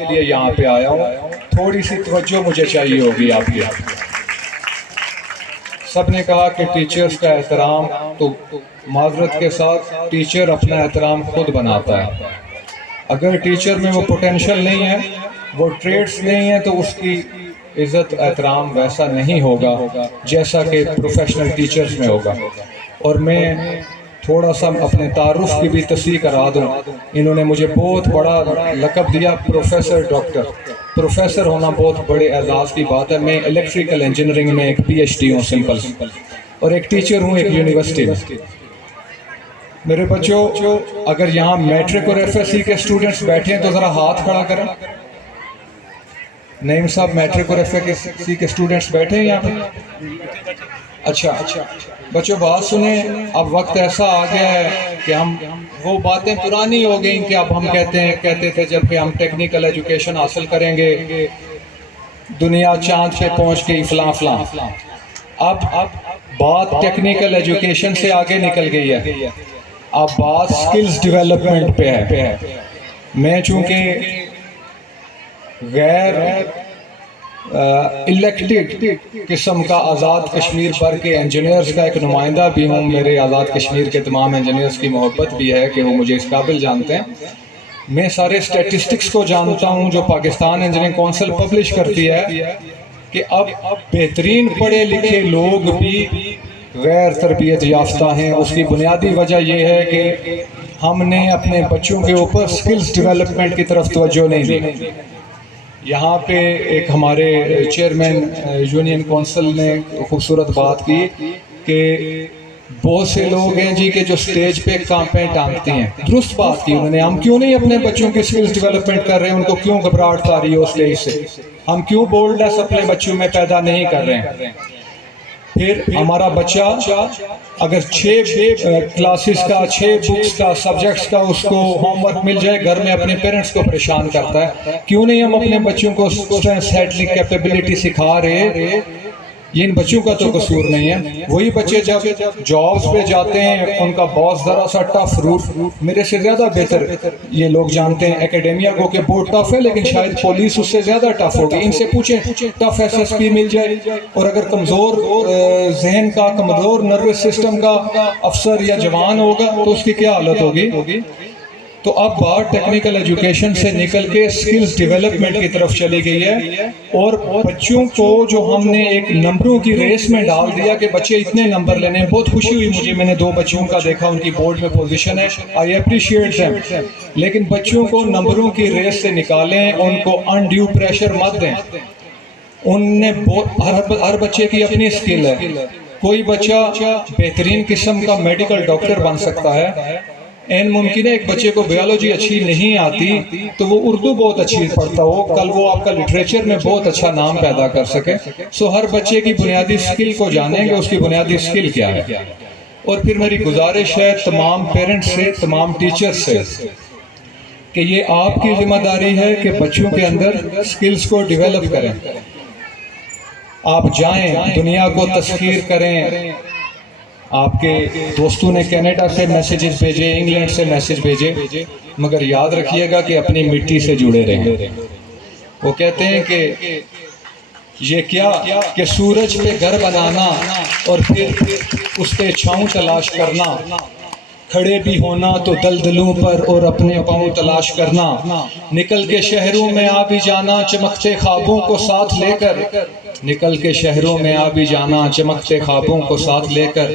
کے لیے یہاں پہ آیا ہوں. تھوڑی سی توجہ مجھے چاہیے ہوگی آپ کی. سب نے کہا کہ ٹیچرز کا احترام، تو معذرت کے ساتھ ٹیچر اپنا احترام خود بناتا ہے. اگر ٹیچر میں وہ پوٹینشل نہیں ہے، وہ ٹریٹس نہیں ہیں، تو اس کی عزت احترام ویسا نہیں ہوگا جیسا کہ پروفیشنل ٹیچرز میں ہوگا. اور میں تھوڑا سا اپنے تعارف کی بھی تصحیح کرا دوں. انہوں نے مجھے بہت بڑا لقب دیا، پروفیسر ڈاکٹر. پروفیسر ہونا بہت بڑے اعزاز کی بات ہے. میں الیکٹریکل انجینئرنگ میں ایک پی ایچ ڈی ہوں سمپل، اور ایک ٹیچر ہوں ایک یونیورسٹی میں. میرے بچوں، اگر یہاں میٹرک اور ایف ایس سی کے اسٹوڈنٹس بیٹھے ہیں تو ذرا ہاتھ کھڑا کریں. نعیم صاحب، میٹرک اور ایف ایس سی کے اسٹوڈنٹس بیٹھے ہیں یہاں پہ؟ اچھا بچوں، بات سنیں. اب وقت ایسا آ گیا ہے کہ ہم وہ باتیں پرانی ہو گئیں کہ اب ہم کہتے تھے جب کہ ہم ٹیکنیکل ایجوکیشن حاصل کریں گے، دنیا چاند پہ پہنچ گئی فلاں فلاں. اب بات ٹیکنیکل ایجوکیشن سے آگے نکل گئی ہے. اب بات سکلز ڈیولپمنٹ پہ ہے. میں چونکہ غیر الیکٹڈ قسم کا آزاد کشمیر بھر کے انجینئرز کا ایک نمائندہ بھی ہوں، میرے آزاد کشمیر کے تمام انجینئرز کی محبت بھی ہے کہ وہ مجھے اس قابل جانتے ہیں. میں سارے اسٹیٹسٹکس کو جانتا ہوں جو پاکستان انجینئرنگ کونسل پبلش کرتی ہے، کہ اب بہترین پڑھے لکھے لوگ بھی غیر تربیت یافتہ ہیں. اس کی بنیادی وجہ یہ ہے کہ ہم نے اپنے بچوں کے اوپر سکلز ڈیولپمنٹ کی طرف توجہ نہیں دی. یہاں پہ ایک ہمارے چیئرمین یونین کونسل نے خوبصورت بات کی کہ بہت سے لوگ ہیں جی کہ جو سٹیج پہ کانپیں ٹانگتی ہیں. درست بات کی انہوں نے. ہم کیوں نہیں اپنے بچوں کی سکلز ڈیولپمنٹ کر رہے ہیں؟ ان کو کیوں گھبراہٹ آ رہی ہے اس سٹیج سے؟ ہم کیوں بولڈنس اپنے بچوں میں پیدا نہیں کر رہے ہیں؟ پھر ہمارا بچہ اگر 6 کلاسز کا، 6 بکس کا، سبجیکٹس کا اس کو ہوم ورک مل جائے، گھر میں اپنے پیرنٹس کو پریشان کرتا ہے. کیوں نہیں ہم اپنے بچوں کو اسٹرینتھ ہینڈلنگ کیپیبلٹی سکھا رہے؟ یہ ان بچوں کا تو قصور نہیں ہے. وہی بچے جب جابز پہ جاتے ہیں، ان کا باس ذرا سا ٹف روٹ، میرے سے زیادہ بہتر یہ لوگ جانتے ہیں ایکیڈیمیا کو کہ بہت ٹف ہے، لیکن شاید پولیس اس سے زیادہ ٹف ہوگی. ان سے پوچھیں ٹف ایس ایس پی مل جائے، اور اگر کمزور ذہن کا، کمزور نروس سسٹم کا افسر یا جوان ہوگا تو اس کی کیا حالت ہوگی. تو اب بات ٹیکنیکل ایجوکیشن سے نکل کے سکلز ڈیولپمنٹ کی طرف چلی گئی ہے. اور بچوں کو جو ہم نے ایک نمبروں کی ریس میں ڈال دیا کہ بچے اتنے نمبر لینے ہیں. بہت خوشی ہوئی مجھے، میں نے 2 بچوں کا دیکھا، ان کی بورڈ میں پوزیشن ہے، آئی اپریشیٹ دیم. لیکن بچوں کو نمبروں کی ریس سے نکالیں، ان کو انڈیو پریشر مت دیں. ان نے ہر بچے کی اپنی سکل ہے. کوئی بچہ بہترین قسم کا میڈیکل ڈاکٹر بن سکتا ہے. ممکن ہے ایک بچے کو بیولوجی اچھی نہیں آتی تو وہ اردو بہت اچھی پڑھتا ہو، کل وہ آپ کا لٹریچر میں بہت اچھا نام پیدا کر سکے. ہر بچے کی بنیادی سکل کو جانیں گے، اس کی بنیادی سکل کیا ہے. اور پھر میری گزارش ہے تمام پیرنٹس سے، تمام ٹیچرز سے، کہ یہ آپ کی ذمہ داری ہے کہ بچوں کے اندر سکلز کو ڈیولپ کریں. آپ جائیں، دنیا کو تسخیر کریں. آپ کے دوستوں نے کینیڈا سے میسیجز بھیجے، انگلینڈ سے میسیج بھیجے، مگر یاد رکھیے گا کہ اپنی مٹی سے جڑے رہیں. وہ کہتے ہیں کہ یہ کیا کہ سورج پہ گھر بنانا اور پھر اس پہ چھاؤں تلاش کرنا، کھڑے بھی ہونا تو دلدلوں پر اور اپنے پاؤں تلاش کرنا، نکل کے شہروں میں آ بھی جانا چمکتے خوابوں کو ساتھ لے کر، نکل کے شہروں میں آ بھی جانا چمکتے خوابوں کو ساتھ لے کر،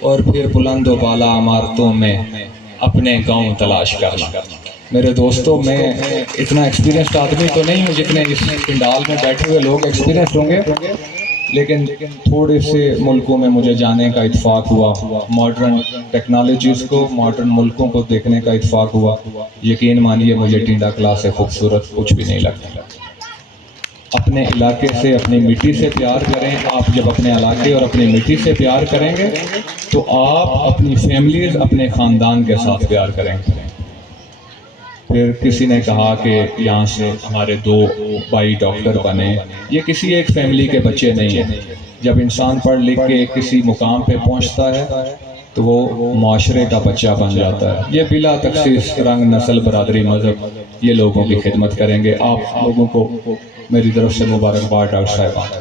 اور پھر بلند و بالا عمارتوں میں اپنے گاؤں تلاش کرنا. میرے دوستوں، میں اتنا ایکسپیرینسڈ آدمی تو نہیں ہوں جتنے اس پنڈال میں بیٹھے ہوئے لوگ ایکسپیرینسڈ ہوں گے، لیکن تھوڑے سے ملکوں میں مجھے جانے کا اتفاق ہوا، ماڈرن ٹیکنالوجیز کو، ماڈرن ملکوں کو دیکھنے کا اتفاق ہوا. یقین مانیے مجھے ٹینڈا کلا سے خوبصورت کچھ بھی نہیں لگتا. اپنے علاقے سے، اپنی مٹی سے پیار کریں. آپ جب اپنے علاقے اور اپنی مٹی سے پیار کریں گے تو آپ اپنی فیملیز، اپنے خاندان کے ساتھ پیار کریں گے. پھر کسی نے کہا کہ یہاں سے ہمارے 2 بھائی ڈاکٹر بنے. یہ کسی ایک فیملی کے بچے نہیں ہیں. جب انسان پڑھ لکھ کے کسی مقام پہ پہنچتا ہے تو وہ معاشرے کا بچہ بن جاتا ہے. یہ بلا تخصیص رنگ، نسل، برادری، مذہب یہ لوگوں کی خدمت کریں گے. آپ لوگوں کو میری طرف سے مبارکباد ڈاکٹر صاحبہ.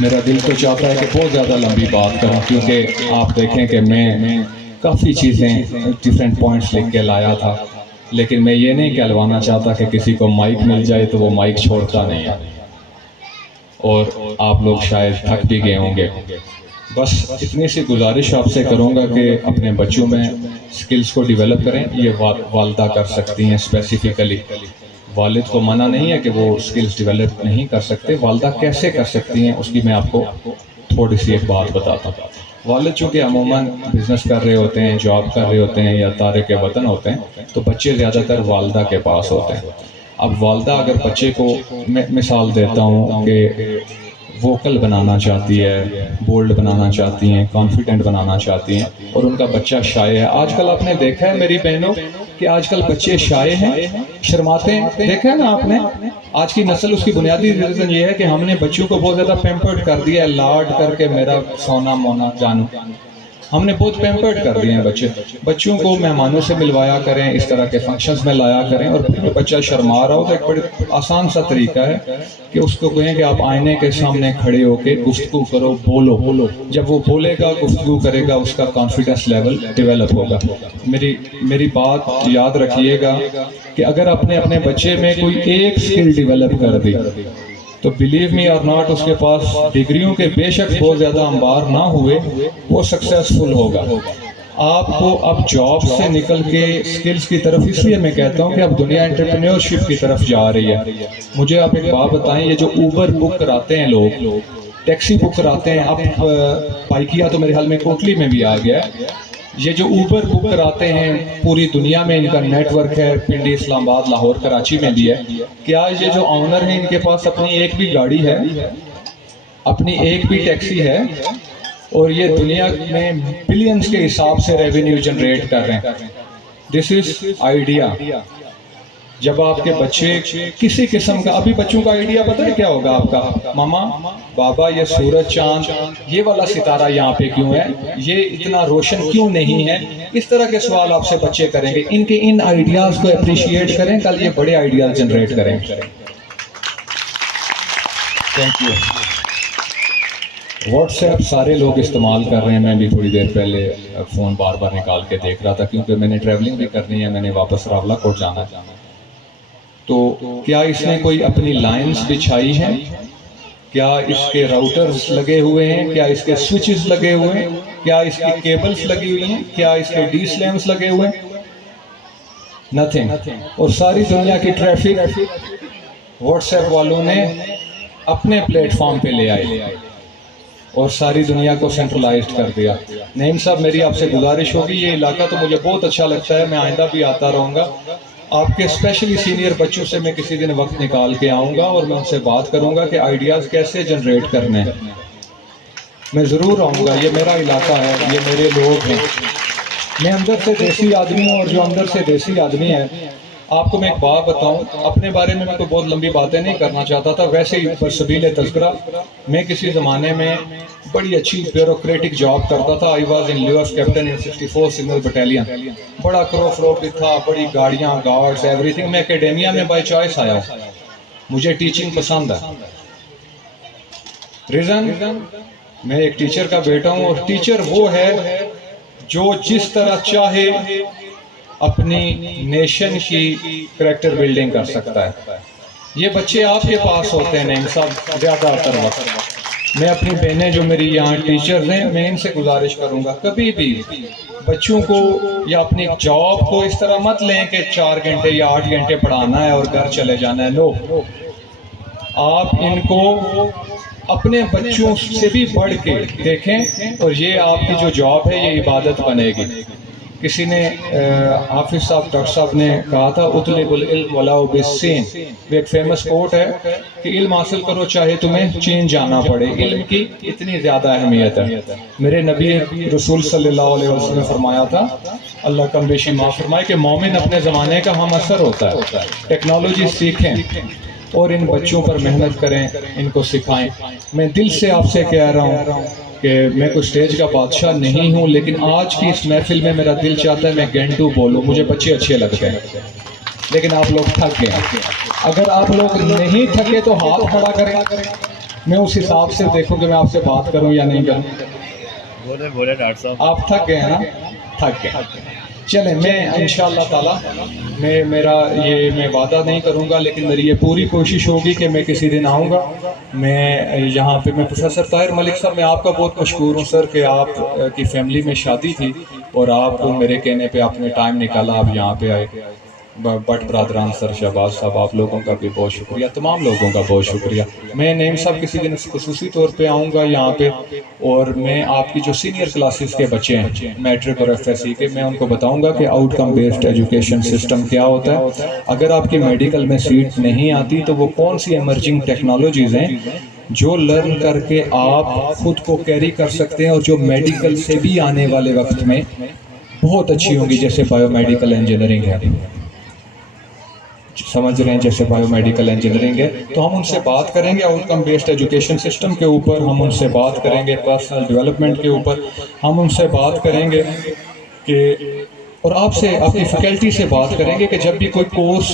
میرا دل تو چاہتا ہے کہ بہت زیادہ لمبی بات کروں، کیونکہ آپ دیکھیں کہ میں کافی چیزیں ڈیفرنٹ پوائنٹس لکھ کے لایا تھا، لیکن میں یہ نہیں کہلوانا چاہتا کہ کسی کو مائک مل جائے تو وہ مائک چھوڑتا نہیں ہے، اور آپ لوگ شاید تھک بھی گئے ہوں گے. بس اتنی سی گزارش آپ سے کروں گا کہ اپنے بچوں میں سکلز کو ڈیولپ کریں. یہ والدہ کر سکتی ہیں اسپیسیفکلی، والد کو منع نہیں ہے کہ وہ سکلز ڈیولپ نہیں کر سکتے. والدہ کیسے کر سکتی ہیں اس کی میں آپ کو تھوڑی سی ایک بات بتاتا ہوں. والد چونکہ عموماً بزنس کر رہے ہوتے ہیں، جاب کر رہے ہوتے ہیں یا تارک وطن ہوتے ہیں، تو بچے زیادہ تر والدہ کے پاس ہوتے ہیں. اب والدہ اگر بچے کو، میں مثال دیتا ہوں کہ ووکل بنانا چاہتی ہے، بولڈ بنانا چاہتی ہیں، کانفیڈنٹ بنانا چاہتی ہیں، اور ان کا بچہ شائع ہے. آج کل آپ نے دیکھا ہے میری بہنوں کہ آج کل بچے شائع ہیں، شرماتے ہیں. دیکھا ہے نا آپ نے آج کی نسل، اس کی بنیادی ریزن یہ ہے کہ ہم نے بچوں کو بہت زیادہ پیمپرڈ کر دیا ہے، لاڈ کر کے میرا سونا مونا جانو. ہم نے بہت پیمپرڈ کر دیے ہیں بچوں کو. مہمانوں سے ملوایا کریں، اس طرح کے فنکشنز میں لایا کریں، اور پھر بچہ شرما رہا ہو تو ایک بڑی آسان سا طریقہ ہے کہ اس کو کہیں کہ آپ آئینے کے سامنے کھڑے ہو کے گفتگو کرو، بولو. جب وہ بولے گا، گفتگو کرے گا، اس کا کانفیڈنس لیول ڈیولپ ہوگا. میری بات یاد رکھیے گا کہ اگر اپنے بچے میں کوئی ایک سکل ڈیولپ کر دی تو بلیو می اور ناٹ، اس کے پاس ڈگریوں کے بے شک بہت زیادہ انبار نہ ہوئے، وہ سکسیسفل ہوگا. آپ کو اب جاب سے نکل کے سکلز کی طرف، اس لیے میں کہتا ہوں کہ اب دنیا انٹرپرینیورشپ کی طرف جا رہی ہے. مجھے آپ ایک بات بتائیں، یہ جو اوبر بک کراتے ہیں لوگ، ٹیکسی بک کراتے ہیں، اب پائکیا تو میرے حال میں کوٹلی میں بھی آ گیا ہے. یہ جو اوبر بک کراتے ہیں، پوری دنیا میں ان کا نیٹ ورک ہے، پنڈی، اسلام آباد، لاہور، کراچی میں بھی ہے. کیا یہ جو آنر ہیں ان کے پاس اپنی ایک بھی گاڑی ہے، اپنی ایک بھی ٹیکسی ہے؟ اور یہ دنیا میں بلینز کے حساب سے ریونیو جنریٹ کر رہے ہیں. دس از آئیڈیا. جب آپ کے بچے کسی قسم کا، ابھی بچوں کا آئیڈیا پتہ ہے کیا ہوگا آپ کا؟ ماما، بابا، یہ سورج، چاند، یہ والا ستارہ یہاں پہ کیوں ہے؟ یہ اتنا روشن کیوں نہیں ہے؟ اس طرح کے سوال آپ سے بچے کریں گے. ان کے ان آئیڈیاز کو اپریشیٹ کریں، کل یہ بڑے آئیڈیاز جنریٹ کریں. Thank you. واٹس ایپ سارے لوگ استعمال کر رہے ہیں. میں بھی تھوڑی دیر پہلے فون بار بار نکال کے دیکھ رہا تھا، کیونکہ میں نے ٹریولنگ بھی کرنی ہے، میں نے واپس راولا کوٹ جانا ہے. تو کیا اس نے کوئی اپنی لائنز بچھائی ہیں؟ کیا اس کے راؤٹرز لگے ہوئے ہیں؟ کیا اس کے سوئچز لگے ہوئے ہیں؟ کیا اس کی کیبلز لگی ہوئی ہیں؟ کیا اس کے ڈی سلیمز لگے ہوئے ہیں؟ نتھنگ. اور ساری دنیا کی ٹریفک واٹس ایپ والوں نے اپنے پلیٹ فارم پہ لے آئی اور ساری دنیا کو سینٹرلائزڈ کر دیا. نعیم صاحب، میری آپ سے گزارش ہوگی، یہ علاقہ تو مجھے بہت اچھا لگتا ہے، میں آئندہ بھی آتا رہوں گا. آپ کے اسپیشلی سینئر بچوں سے میں کسی دن وقت نکال کے آؤں گا اور میں ان سے بات کروں گا کہ آئیڈیاز کیسے جنریٹ کرنے ہیں. میں ضرور آؤں گا، یہ میرا علاقہ ہے، یہ میرے لوگ ہیں. میں اندر سے دیسی آدمی ہوں، اور جو اندر سے دیسی آدمی ہے، آپ کو میں ایک بات بتاؤں، اپنے بارے میں تو بہت لمبی باتیں نہیں کرنا چاہتا تھا. ویسے ہی برسبیل تذکرہ، میں کسی زمانے میں بڑی اچھی بیوروکریٹک جاب کرتا تھا. I was in leave of captain in 64 signal battalion. بڑا کرو فروٹ تھا، بڑی گاڑیاں، گارڈز، ایوری تھنگ. میں اکیڈیمیا میں بائی چوائس آیا ہوں. مجھے ٹیچنگ پسند ہے. ریزن، میں ایک ٹیچر کا بیٹا ہوں، اور ٹیچر وہ ہے جو جس طرح چاہے اپنی نیشن کی کریکٹر بلڈنگ کر سکتا ہے. یہ بچے آپ کے پاس ہوتے ہیں نعیم صاحب زیادہ تر وقت. میں اپنی بہنیں جو میری یہاں ٹیچرز ہیں، میں ان سے گزارش کروں گا کبھی بھی بچوں کو یا اپنی جاب کو اس طرح مت لیں کہ 4 گھنٹے یا 8 گھنٹے پڑھانا ہے اور گھر چلے جانا ہے. نو، آپ ان کو اپنے بچوں سے بھی بڑھ کے دیکھیں، اور یہ آپ کی جو جاب ہے یہ عبادت بنے گی. کسی نے حافظ صاحب، ڈاکٹر صاحب نے کہا تھا اطلب العلم ولو بالسین. وہ ایک فیمس کوٹ ہے کہ علم حاصل کرو چاہے تمہیں چین جانا پڑے. علم کی اتنی زیادہ اہمیت ہے. میرے نبی رسول صلی اللہ علیہ وسلم نے فرمایا تھا، اللہ کم بیشی معاف فرمائے، کہ مومن اپنے زمانے کا ہم اثر ہوتا ہے. ٹیکنالوجی سیکھیں اور ان بچوں پر محنت کریں، ان کو سکھائیں. میں دل سے آپ سے کہہ رہا ہوں کہ میں کوئی سٹیج کا بادشاہ نہیں ہوں، لیکن آج کی اس محفل میں میرا دل چاہتا ہے میں گینڈو بولوں. مجھے بچے اچھے لگتے ہیں. لیکن آپ لوگ تھک گئے. اگر آپ لوگ نہیں تھکے تو ہاتھ کھڑا کریں, میں اس حساب سے دیکھوں کہ میں آپ سے بات کروں یا نہیں کروں. بولے ڈاکٹر صاحب. آپ تھک گئے نا؟ تھک گئے. چلیں, میں انشاءاللہ تعالیٰ میں وعدہ نہیں کروں گا, لیکن میری یہ پوری کوشش ہوگی کہ میں کسی دن آؤں گا. میں یہاں پہ میں پروفیسر طاہر ملک صاحب, میں آپ کا بہت مشکور ہوں سر کہ آپ کی فیملی میں شادی تھی اور آپ میرے کہنے پہ آپ نے ٹائم نکالا, آپ یہاں پہ آئے. بٹ برادران سر شہباز صاحب, آپ لوگوں کا بھی بہت شکریہ, تمام لوگوں کا بہت شکریہ. میں نعیم صاحب کسی دن خصوصی طور پہ آؤں گا یہاں پہ, اور میں آپ کی جو سینئر کلاسز کے بچے ہیں میٹرک اور ایف ایس سی کے, میں ان کو بتاؤں گا کہ آؤٹ کم بیسڈ ایجوکیشن سسٹم کیا ہوتا ہے. اگر آپ کی میڈیکل میں سیٹ نہیں آتی تو وہ کون سی ایمرجنگ ٹیکنالوجیز ہیں جو لرن کر کے آپ خود کو کیری کر سکتے ہیں, اور جو میڈیکل سے بھی آنے والے وقت میں بہت اچھی ہوں گی, جیسے بایو میڈیکل انجینئرنگ ہے, سمجھ رہے ہیں, جیسے بایو میڈیکل انجینئرنگ ہے. تو ہم ان سے بات کریں گے آؤٹ کم بیسڈ ایجوکیشن سسٹم کے اوپر, ہم ان سے بات کریں گے پرسنل ڈیولپمنٹ کے اوپر, ہم ان سے بات کریں گے کہ, اور آپ سے, آپ کی فیکلٹی سے بات کریں گے کہ جب بھی کوئی کورس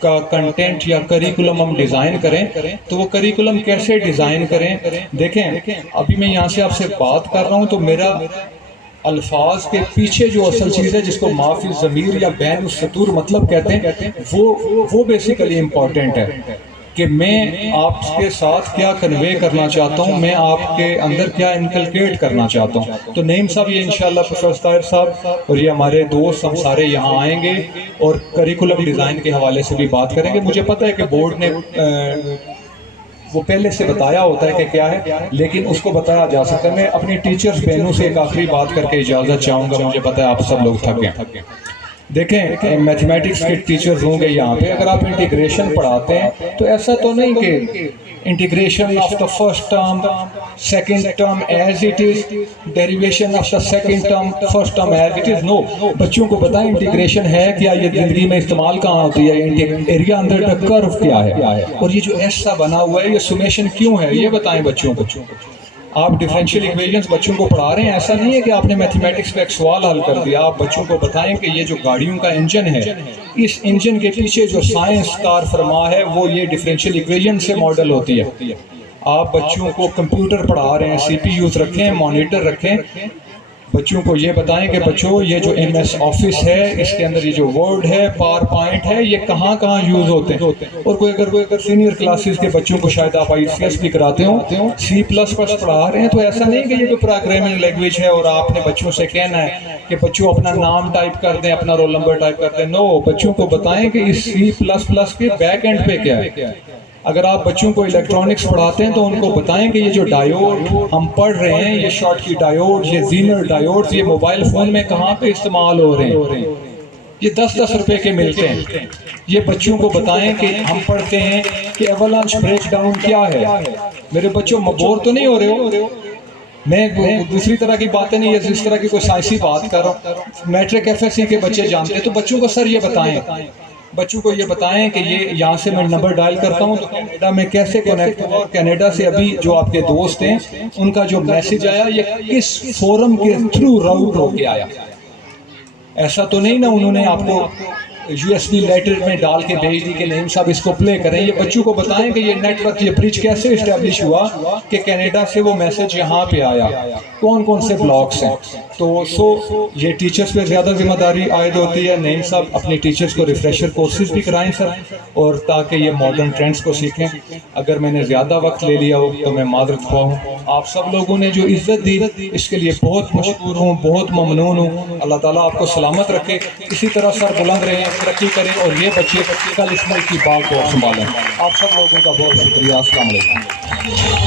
کا کنٹینٹ یا کریکولم ہم ڈیزائن کریں تو وہ کریکولم کیسے ڈیزائن کریں. دیکھیں, ابھی میں یہاں سے آپ سے بات کر رہا ہوں تو میرا الفاظ کے پیچھے جو اصل چیز ہے جس کو معافی ضمیر یا بین السطور مطلب کہتے ہیں, وہ بیسیکلی امپورٹنٹ ہے کہ میں آپ کے ساتھ کیا کنوے کرنا چاہتا ہوں, میں آپ کے اندر کیا انکلکیٹ کرنا چاہتا ہوں. تو نعیم صاحب یہ انشاءاللہ پروفیسر طاہر صاحب اور یہ ہمارے دوست ہم سارے یہاں آئیں گے اور کریکولم ڈیزائن کے حوالے سے بھی بات کریں گے. مجھے پتہ ہے کہ بورڈ نے وہ پہلے سے بتایا ہوتا ہے کہ کیا ہے, لیکن اس کو بتایا جا سکتا ہے. میں اپنی ٹیچرز بہنوں سے ایک آخری بات کر کے اجازت چاہوں گا, مجھے پتہ ہے آپ سب لوگ تھک گئے. دیکھیں, میتھمیٹکس کے ٹیچرز ہوں گے یہاں پہ, اگر آپ انٹیگریشن پڑھاتے ہیں تو ایسا تو نہیں کہ integration of the first term second term as it is, derivation of the second term first term as it is. نو, بچوں کو بتائیں انٹیگریشن ہے کیا, یہ زندگی میں استعمال کہاں ہوتی ہے, ایریا انڈر دا کرو کیا ہے, اور یہ جو ایسا بنا ہوا ہے یہ سمیشن کیوں ہے, یہ بتائیں بچوں کو. آپ ڈیفرینشیل ایکویشنز بچوں کو پڑھا رہے ہیں, ایسا نہیں ہے کہ آپ نے میتھمیٹکس کا ایک سوال حل کر دیا. آپ بچوں کو بتائیں کہ یہ جو گاڑیوں کا انجن ہے, اس انجن کے پیچھے جو سائنس کار فرما ہے وہ یہ ڈیفرینشیل ایکویشن سے ماڈل ہوتی ہے. آپ بچوں کو کمپیوٹر پڑھا رہے ہیں, سی پی یوز رکھیں, مانیٹر رکھیں, بچوں کو یہ بتائیں کہ بچوں یہ جو ایم ایس آفس ہے اس کے اندر یہ جو ورڈ ہے, پاور پوائنٹ ہے, یہ کہاں کہاں یوز ہوتے ہیں. اور اگر سینئر کلاسز کے بچوں کو شاید آپ آئی سی ایس بھی کراتے ہوں, سی پلس پلس پڑھا رہے ہیں, تو ایسا نہیں کہ یہ جو پروگرامنگ لینگویج ہے اور آپ نے بچوں سے کہنا ہے کہ بچوں اپنا نام ٹائپ کر دیں, اپنا رول نمبر ٹائپ کر دیں. نو, بچوں کو بتائیں کہ اس سی پلس پلس کے بیک اینڈ پہ کیا ہے. اگر آپ بچوں کو الیکٹرانکس پڑھاتے ہیں تو ان کو بتائیں کہ یہ جو ڈائیوڈ ہم پڑھ رہے ہیں, یہ شارٹ کی ڈائیوڈ, یہ زینر ڈائیوڈ, یہ موبائل فون میں کہاں پہ استعمال ہو رہے ہیں, یہ 10-10 روپے کے ملتے ہیں. یہ بچوں کو بتائیں کہ ہم پڑھتے ہیں کہ ایولانچ بریک ڈاؤن کیا ہے. میرے بچوں بور تو نہیں ہو رہے ہو, میں دوسری طرح کی باتیں نہیں, اس طرح کی کوئی سائنسی بات کر رہا ہوں. میٹرک ایف ایس سی کے بچے جانتے ہیں, تو بچوں کو سر یہ بتائیں, بچوں کو یہ بتائیں کہ یہ یہاں سے میں نمبر ڈائل کرتا ہوں تو کینیڈا میں کیسے کنیکٹ ہوا, اور کینیڈا سے ابھی جو آپ کے دوست ہیں ان کا جو میسج آیا یہ کس فورم کے تھرو راؤٹ ہو کے آیا. ایسا تو نہیں نا انہوں نے آپ کو یو ایس بی لیٹر میں ڈال کے بھیج دی کہ نعیم صاحب اس کو پلے کریں. یہ بچوں کو بتائیں کہ یہ نیٹ ورک, یہ برج کیسے اسٹیبلش ہوا کہ کینیڈا سے وہ میسج یہاں پہ آیا, کون کون سے بلاکس ہیں. تو یہ ٹیچرز پہ زیادہ ذمہ داری عائد ہوتی ہے. نعیم صاحب اپنی ٹیچرز کو ریفریشر کورسز بھی کرائیں سر, اور تاکہ یہ ماڈرن ٹرینڈز کو سیکھیں. اگر میں نے زیادہ وقت لے لیا ہو تو میں معذرت خواہ ہوں. آپ سب لوگوں نے جو عزت دی اس کے لیے بہت مشکور ہوں, بہت ممنون ہوں. اللہ تعالیٰ آپ کو سلامت رکھے, اسی طرح سر بلند رہیں, ترقی کریں, اور یہ بچے کل اس ملک کی بات کو سنبھالیں. آپ سب لوگوں کا بہت شکریہ. السلام علیکم.